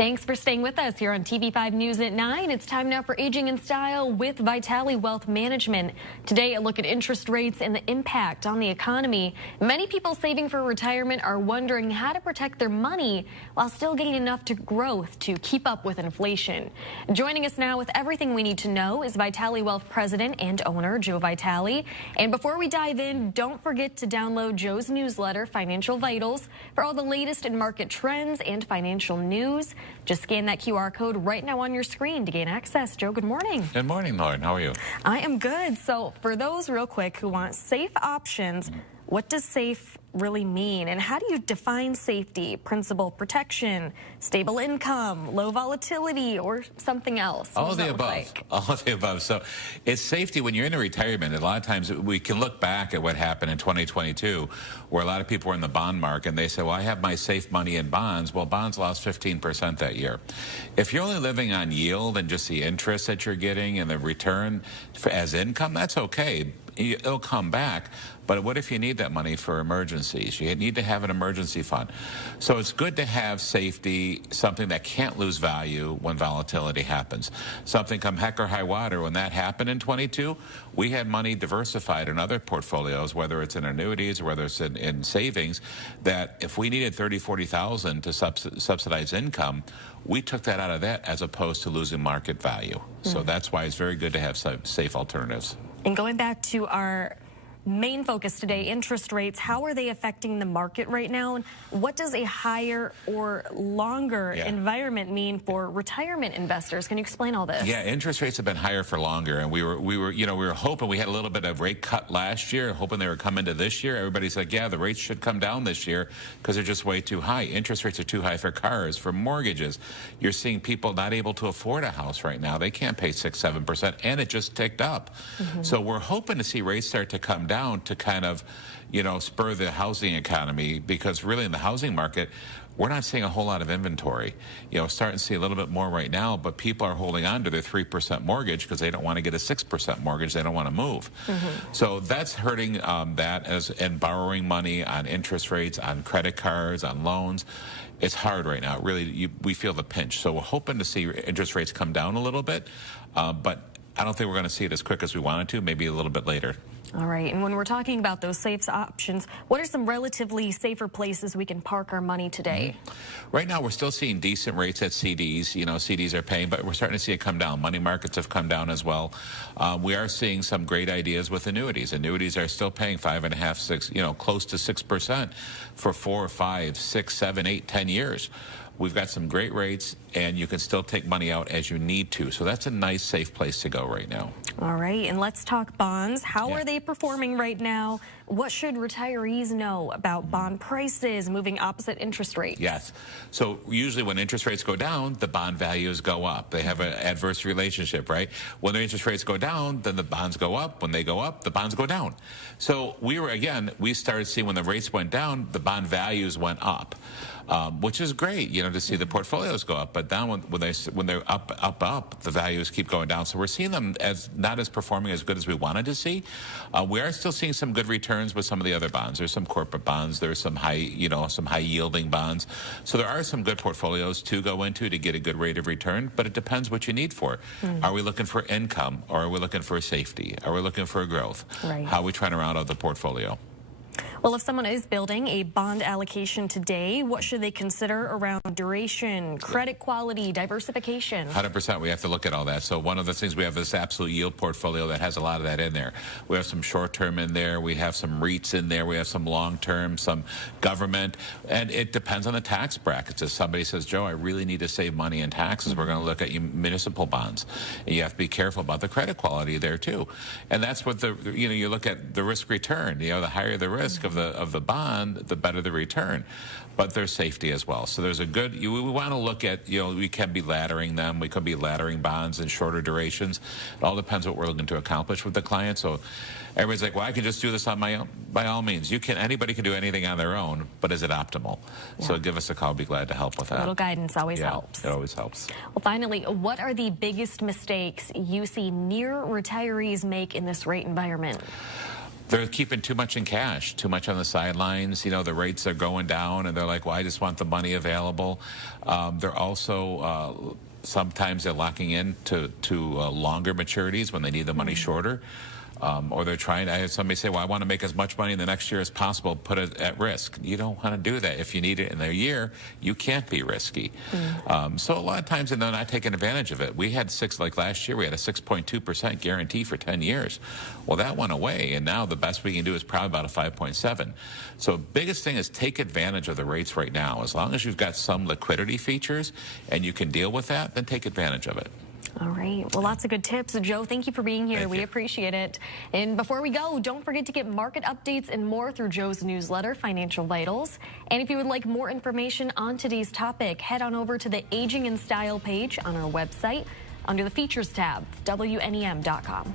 Thanks for staying with us here on TV5 News at 9. It's time now for Aging in Style with Vitale Wealth Management. Today, a look at interest rates and the impact on the economy. Many people saving for retirement are wondering how to protect their money while still getting enough to growth to keep up with inflation. Joining us now with everything we need to know is Vitale Wealth President and owner Joe Vitale. And before we dive in, don't forget to download Joe's newsletter, Financial Vitals, for all the latest in market trends and financial news. Just scan that QR code right now on your screen to gain access. Joe, good morning. Good morning, Lauren. How are you? I am good. So for those real quick who want safe options, what does safe really mean? And how do you define safety? Principal protection, stable income, low volatility, or something else? All of the above. All of the above. So it's safety when you're in a retirement. A lot of times we can look back at what happened in 2022, where a lot of people were in the bond market and they say, well, I have my safe money in bonds. Well, bonds lost 15% that year. If you're only living on yield and just the interest that you're getting and the return as income, that's okay. It'll come back. But what if you need that money for emergencies? You need to have an emergency fund. So it's good to have safety, something that can't lose value when volatility happens. Something come heck or high water. When that happened in 22, we had money diversified in other portfolios, whether it's in annuities or whether it's in savings, that if we needed 30, 40,000 to subsidize income, we took that out of that as opposed to losing market value. So that's why it's very good to have safe alternatives. And going back to our main focus today, interest rates, how are they affecting the market right now? And what does a higher or longer environment mean for retirement investors? Can you explain all this? Yeah, interest rates have been higher for longer, and we were hoping we had a little bit of rate cut last year, hoping they would come into this year. Everybody's like, yeah, the rates should come down this year because they're just way too high. Interest rates are too high for cars, for mortgages. You're seeing people not able to afford a house right now. They can't pay 6%, 7%, and it just ticked up. So we're hoping to see rates start to come down to kind of, spur the housing economy, because really in the housing market, we're not seeing a whole lot of inventory. Starting to see a little bit more right now, but people are holding on to their 3% mortgage because they don't want to get a 6% mortgage. They don't want to move. So that's hurting and borrowing money on interest rates, on credit cards, on loans. It's hard right now. Really, we feel the pinch. So we're hoping to see interest rates come down a little bit, but I don't think we're going to see it as quick as we wanted to, maybe a little bit later. All right. And when we're talking about those safe options, what are some relatively safer places we can park our money today? Right now, we're still seeing decent rates at CDs. CDs are paying, but we're starting to see it come down. Money markets have come down as well. We are seeing some great ideas with annuities. Annuities are still paying 5.5%, 6, close to 6% for 4, 5, 6, 7, 8, 10 years. We've got some great rates, and you can still take money out as you need to. So that's a nice, safe place to go right now. All right, and let's talk bonds. How are they performing right now? What should retirees know about bond prices moving opposite interest rates? Yes. So usually when interest rates go down, the bond values go up. They have an adverse relationship, right? When the interest rates go down, then the bonds go up. When they go up, the bonds go down. So we started seeing when the rates went down, the bond values went up. Which is great, to see the portfolios go up. But then when they're up, the values keep going down. So we're seeing them as not as performing as good as we wanted to see. We are still seeing some good returns with some of the other bonds. There's some corporate bonds. There's some high yielding bonds. So there are some good portfolios to go into to get a good rate of return. But it depends what you need for. Are we looking for income, or are we looking for safety? Are we looking for growth? Right. How are we trying to round out the portfolio? Well, if someone is building a bond allocation today, what should they consider around duration, credit quality, diversification? 100%. We have to look at all that. So one of the things, we have this absolute yield portfolio that has a lot of that in there. We have some short-term in there. We have some REITs in there. We have some long-term, some government. And it depends on the tax brackets. If somebody says, Joe, I really need to save money in taxes, we're going to look at municipal bonds. And you have to be careful about the credit quality there, too. And that's what you look at the risk return. The higher the risk of the bond, the better the return. But there's safety as well. So there's a good, we want to look at, we can be laddering them. We could be laddering bonds in shorter durations. It all depends what we're looking to accomplish with the client. So everybody's like, well, I can just do this on my own. By all means, anybody can do anything on their own, but is it optimal? Yeah. So give us a call. Be glad to help with that. A little guidance always helps. It always helps. Well, finally, what are the biggest mistakes you see near retirees make in this rate environment? They're keeping too much in cash, too much on the sidelines. You know, the rates are going down, and they're like, well, I just want the money available. They're also sometimes they're locking in to longer maturities when they need the money shorter. Or they're trying to, I had somebody say, well, I want to make as much money in the next year as possible, put it at risk. You don't want to do that. If you need it in a year, you can't be risky. So a lot of times, and they're not taking advantage of it. We had like last year, we had a 6.2% guarantee for 10 years. Well, that went away, and now the best we can do is probably about a 5.7. So biggest thing is take advantage of the rates right now. As long as you've got some liquidity features and you can deal with that, then take advantage of it. All right. Well, lots of good tips. Joe, thank you for being here. We appreciate it. And before we go, don't forget to get market updates and more through Joe's newsletter, Financial Vitals. And if you would like more information on today's topic, head on over to the Aging in Style page on our website under the Features tab, WNEM.com.